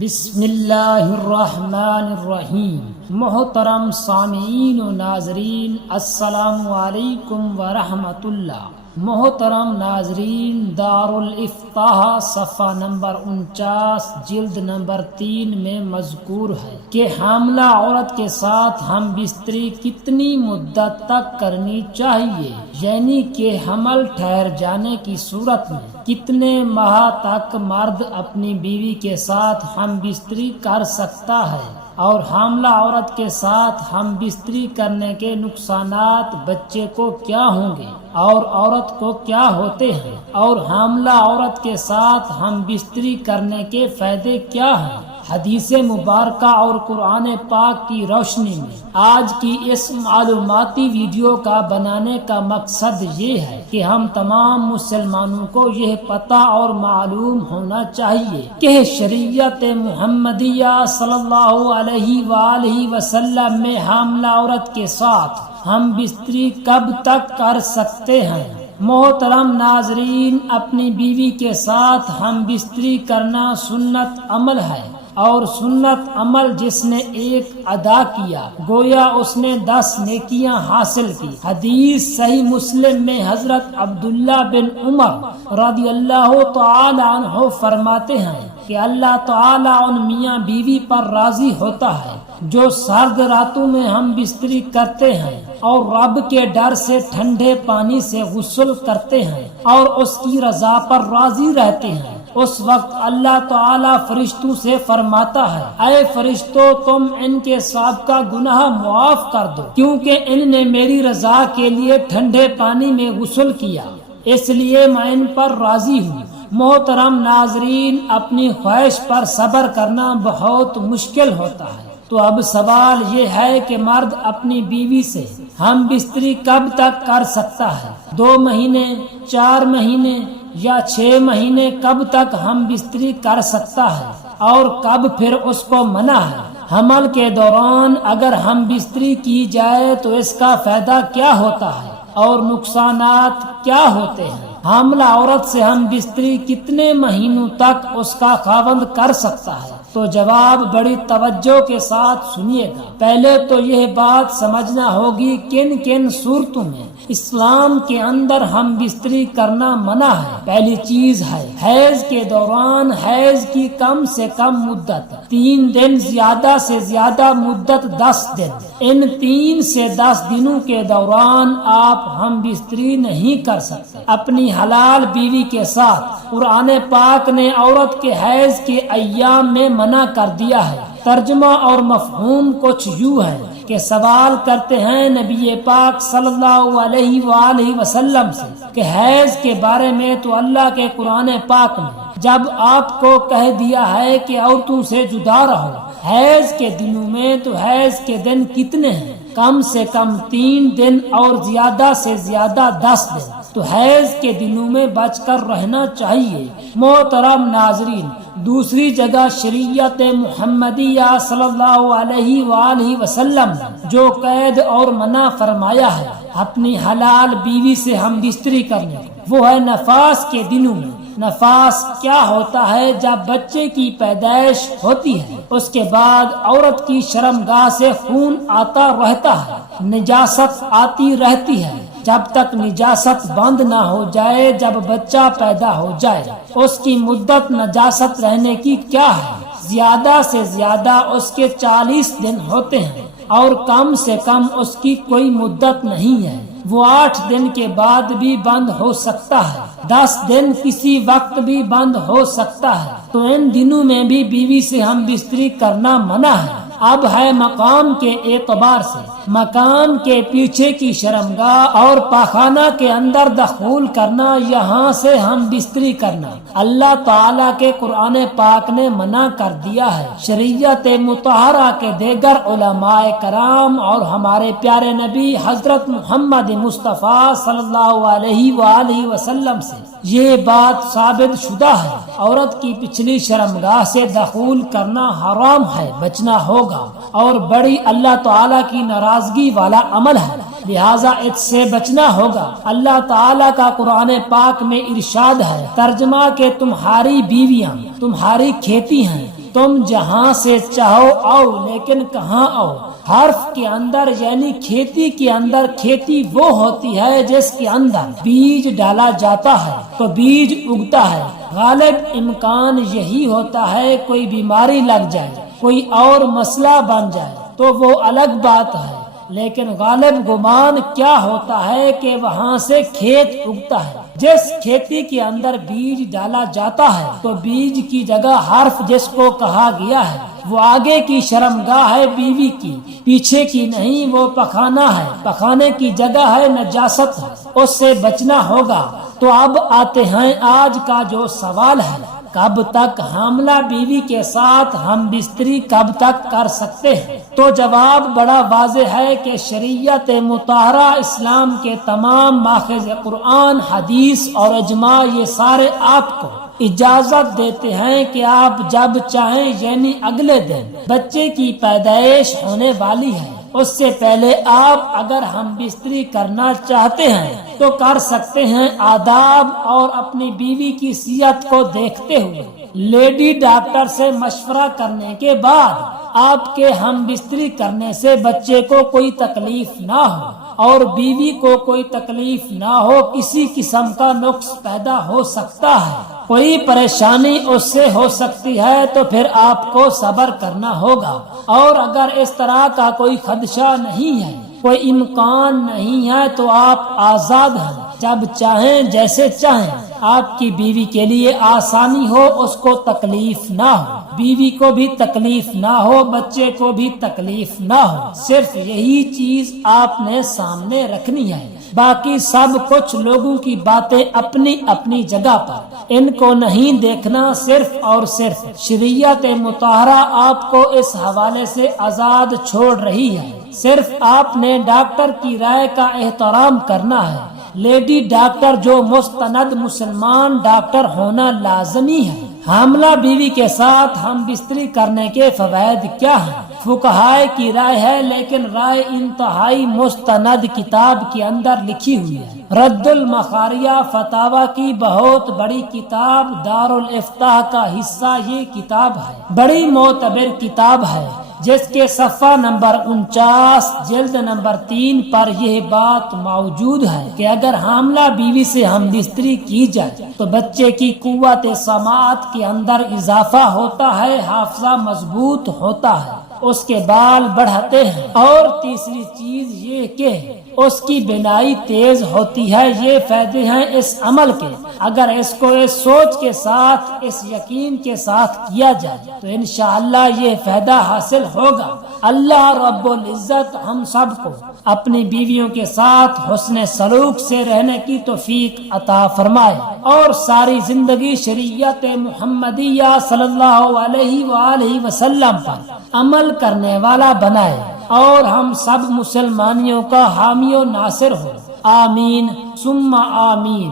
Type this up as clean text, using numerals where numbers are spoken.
بسم اللہ الرحمن الرحیم۔ محترم سامعین و ناظرین، السلام علیکم ورحمۃ اللہ۔ محترم ناظرین، دارالافتاح صفحہ نمبر 49 جلد نمبر 3 میں مذکور ہے کہ حاملہ عورت کے ساتھ ہم بستری کتنی مدت تک کرنی چاہیے، یعنی کہ حمل ٹھہر جانے کی صورت میں کتنے ماہ تک مرد اپنی بیوی کے ساتھ ہم بستری کر سکتا ہے، اور حاملہ عورت کے ساتھ ہم بستری کرنے کے نقصانات بچے کو کیا ہوں گے اور عورت کو کیا ہوتے ہیں، اور حاملہ عورت کے ساتھ ہم بستری کرنے کے فائدے کیا ہیں۔ حدیث مبارکہ اور قرآن پاک کی روشنی میں آج کی اس معلوماتی ویڈیو کا بنانے کا مقصد یہ ہے کہ ہم تمام مسلمانوں کو یہ پتہ اور معلوم ہونا چاہیے کہ شریعت محمدیہ صلی اللہ علیہ وآلہ وسلم میں حاملہ عورت کے ساتھ ہم بستری کب تک کر سکتے ہیں۔ محترم ناظرین، اپنی بیوی کے ساتھ ہم بستری کرنا سنت عمل ہے، اور سنت عمل جس نے ایک ادا کیا گویا اس نے 10 نیکیاں حاصل کی۔ حدیث صحیح مسلم میں حضرت عبداللہ بن عمر رضی اللہ تعالی عنہ فرماتے ہیں کہ اللہ تعالی ان میاں بیوی پر راضی ہوتا ہے جو سرد راتوں میں ہم بستری کرتے ہیں اور رب کے ڈر سے ٹھنڈے پانی سے غسل کرتے ہیں اور اس کی رضا پر راضی رہتے ہیں۔ اس وقت اللہ تعالی فرشتوں سے فرماتا ہے، اے فرشتوں، تم ان کے سابقہ گناہ معاف کر دو، کیونکہ ان نے میری رضا کے لیے ٹھنڈے پانی میں غسل کیا، اس لیے میں ان پر راضی ہوں۔ محترم ناظرین، اپنی خواہش پر صبر کرنا بہت مشکل ہوتا ہے، تو اب سوال یہ ہے کہ مرد اپنی بیوی سے ہم بستری کب تک کر سکتا ہے؟ 2 مہینے، 4 مہینے یا 6 مہینے کب تک ہم بستری کر سکتا ہے، اور کب پھر اس کو منع ہے؟ حمل کے دوران اگر ہم بستری کی جائے تو اس کا فائدہ کیا ہوتا ہے اور نقصانات کیا ہوتے ہیں؟ حاملہ عورت سے ہم بستری کتنے مہینوں تک اس کا خاوند کر سکتا ہے؟ تو جواب بڑی توجہ کے ساتھ سنیے گا۔ پہلے تو یہ بات سمجھنا ہوگی کن کن صورتوں میں اسلام کے اندر ہم بستری کرنا منع ہے۔ پہلی چیز ہے حیض کے دوران حیض کی کم سے کم مدت 3 دن، زیادہ سے زیادہ مدت 10 دن۔ ان 3 سے 10 دنوں کے دوران آپ ہم بستری نہیں کر سکتے اپنی حلال بیوی کے ساتھ۔ قرآن پاک نے عورت کے حیض کے ایام میں منع کر دیا ہے۔ ترجمہ اور مفہوم کچھ یوں ہے کہ سوال کرتے ہیں نبی پاک صلی اللہ علیہ وآلہ وسلم سے کہ حیض کے بارے میں تو اللہ کے قرآن پاک میں جب آپ کو کہہ دیا ہے کہ عورتوں سے جدا رہو، حیض کے دنوں میں تو حیض کے دن کتنے ہیں؟ کم سے کم 3 دن اور زیادہ سے زیادہ 10 دن، تو حیض کے دنوں میں بچ کر رہنا چاہیے۔ محترم ناظرین، دوسری جگہ شریعت محمدیہ صلی اللہ علیہ وآلہ وسلم نے جو قید اور منع فرمایا ہے اپنی حلال بیوی سے ہم بستری کرنے، وہ ہے نفاس کے دنوں میں۔ نفاس کیا ہوتا ہے؟ جب بچے کی پیدائش ہوتی ہے اس کے بعد عورت کی شرمگاہ سے خون آتا رہتا ہے، نجاست آتی رہتی ہے، جب تک نجاست بند نہ ہو جائے، جب بچہ پیدا ہو جائے۔ اس کی مدت نجاست رہنے کی کیا ہے؟ زیادہ سے زیادہ اس کے 40 دن ہوتے ہیں، اور کم سے کم اس کی کوئی مدت نہیں ہے، وہ 8 دن کے بعد بھی بند ہو سکتا ہے، 10 دن کسی وقت بھی بند ہو سکتا ہے، تو ان دنوں میں بھی بیوی سے ہم بستری کرنا منع ہے۔ اب ہے مقام کے اعتبار سے، مکان کے پیچھے کی شرمگاہ اور پاخانہ کے اندر دخول کرنا، یہاں سے ہم بستری کرنا اللہ تعالیٰ کے قرآن پاک نے منع کر دیا ہے۔ شریعت مطہرہ کے دیگر علماء کرام اور ہمارے پیارے نبی حضرت محمد مصطفیٰ صلی اللہ علیہ وآلہ وسلم سے یہ بات ثابت شدہ ہے، عورت کی پچھلی شرمگاہ سے دخول کرنا حرام ہے، بچنا ہوگا، اور بڑی اللہ تعالیٰ کی ناراضگی والا عمل ہے، لہٰذا اس سے بچنا ہوگا۔ اللہ تعالیٰ کا قرآن پاک میں ارشاد ہے، ترجمہ کہ تمہاری بیویاں تمہاری کھیتی ہیں، تم جہاں سے چاہو آؤ لیکن کہاں آؤ۔ حرف کے اندر یعنی کھیتی کے اندر کھیتی وہ ہوتی ہے جس کے اندر بیج ڈالا جاتا ہے تو بیج اگتا ہے۔ غالب امکان یہی ہوتا ہے کوئی بیماری لگ جائے، کوئی اور مسئلہ بن جائے تو وہ الگ بات ہے، لیکن غالب گمان کیا ہوتا ہے کہ وہاں سے کھیت اگتا ہے۔ جس کھیتی کے اندر بیج ڈالا جاتا ہے تو بیج کی جگہ حرف جس کو کہا گیا ہے وہ آگے کی شرمگاہ ہے بیوی کی، پیچھے کی نہیں، وہ پخانہ ہے، پخانے کی جگہ ہے نجاست ہے، اس سے بچنا ہوگا۔ تو اب آتے ہیں آج کا جو سوال ہے، کب تک حاملہ بیوی کے ساتھ ہم بستری کب تک کر سکتے ہیں؟ تو جواب بڑا واضح ہے کہ شریعت مطہرہ اسلام کے تمام ماخذ قرآن، حدیث اور اجماع یہ سارے آپ کو اجازت دیتے ہیں کہ آپ جب چاہیں یعنی اگلے دن بچے کی پیدائش ہونے والی ہے اس سے پہلے آپ اگر ہم بستری کرنا چاہتے ہیں تو کر سکتے ہیں، آداب اور اپنی بیوی کی صحت کو دیکھتے ہوئے لیڈی ڈاکٹر سے مشورہ کرنے کے بعد آپ کے ہم بستری کرنے سے بچے کو کوئی تکلیف نہ ہو اور بیوی کو کوئی تکلیف نہ ہو، کسی قسم کا نقص پیدا ہو سکتا ہے، کوئی پریشانی اس سے ہو سکتی ہے تو پھر آپ کو صبر کرنا ہوگا، اور اگر اس طرح کا کوئی خدشہ نہیں ہے، کوئی امکان نہیں ہے تو آپ آزاد ہیں، جب چاہیں جیسے چاہیں، آپ کی بیوی کے لیے آسانی ہو، اس کو تکلیف نہ ہو، بیوی کو بھی تکلیف نہ ہو، بچے کو بھی تکلیف نہ ہو، صرف یہی چیز آپ نے سامنے رکھنی ہے، باقی سب کچھ لوگوں کی باتیں اپنی اپنی جگہ پر، ان کو نہیں دیکھنا، صرف اور صرف شریعت مطہرہ آپ کو اس حوالے سے آزاد چھوڑ رہی ہے، صرف آپ نے ڈاکٹر کی رائے کا احترام کرنا ہے، لیڈی ڈاکٹر جو مستند مسلمان ڈاکٹر ہونا لازمی ہے۔ حاملہ بیوی کے ساتھ ہم بستری کرنے کے فوائد کیا ہیں؟ فقہائے کی رائے ہے، لیکن رائے انتہائی مستند کتاب کے اندر لکھی ہوئی ہے۔ رد المخاریہ فتاوی کی بہت بڑی کتاب دارالافتاء کا حصہ یہ کتاب ہے، بڑی معتبر کتاب ہے، جس کے صفحہ نمبر 49 جلد نمبر 3 پر یہ بات موجود ہے کہ اگر حاملہ بیوی سے ہم بستری کی جائے تو بچے کی قوت سماعت کے اندر اضافہ ہوتا ہے، حافظہ مضبوط ہوتا ہے، اس کے بال بڑھتے ہیں، اور تیسری چیز یہ کہ اس کی بینائی تیز ہوتی ہے۔ یہ فائدے ہیں اس عمل کے، اگر اس کو اس سوچ کے ساتھ، اس یقین کے ساتھ کیا جائے تو انشاءاللہ یہ فائدہ حاصل ہوگا۔ اللہ رب العزت ہم سب کو اپنی بیویوں کے ساتھ حسن سلوک سے رہنے کی توفیق عطا فرمائے اور ساری زندگی شریعت محمدیہ صلی اللہ علیہ وآلہ وسلم پر عمل کرنے والا بنائے اور ہم سب مسلمانیوں کا حامی و ناصر ہو، آمین ثم آمین۔